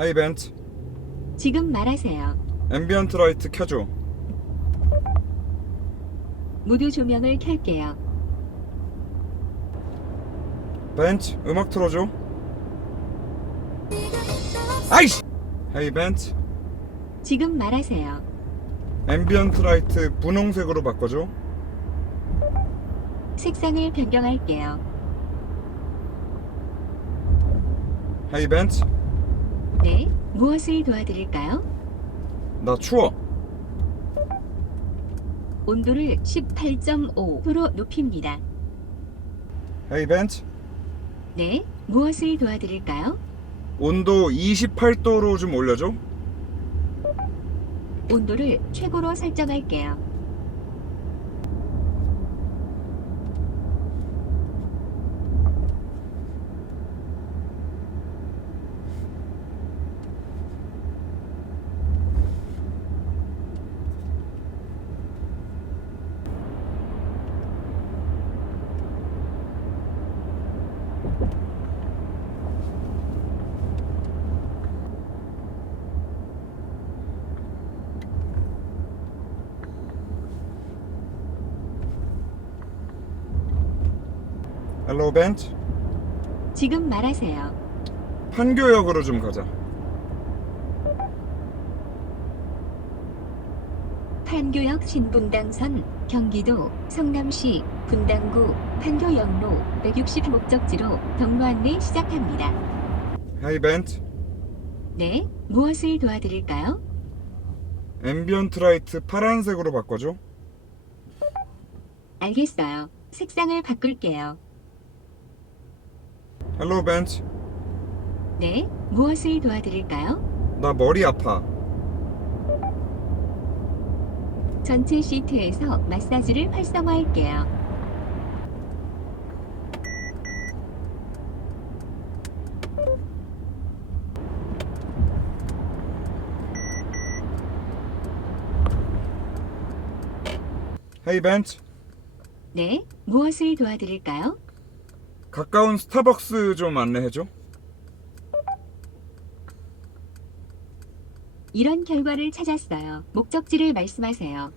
하이 벤트 지금 말하세요. 앰비언트 라이트 켜줘 무드 조명을 켤게요. 벤트 음악 틀어줘 아이씨 헤이 벤트 지금 말하세요. 앰비언트 라이트 분홍색으로 바꿔줘 색상을 변경할게요. 헤이 벤트 네, 무엇을 도와드릴까요? 나 추워 온도를 18.5도로 높입니다. 헤이 벤트 네, 무엇을 도와드릴까요? 온도 28도로 좀 올려줘 온도를 최고로 설정할게요. 헬로 벤트 지금 말하세요. 판교역으로 좀 가자 판교역 신분당선 경기도 성남시 분당구 판교역로 160 목적지로 경로 안내 시작합니다. 헤이 벤트 네, 무엇을 도와드릴까요? 앰비언트 라이트 파란색으로 바꿔줘 알겠어요. 색상을 바꿀게요. 헬로 벤트 네, 무엇을 도와드릴까요? 나 머리 아파 전체 시트에서 마사지를 활성화할게요. 헤이 벤트 네, 무엇을 도와드릴까요? 가까운 스타벅스 좀 안내해줘 이런 결과를 찾았어요. 목적지를 말씀하세요.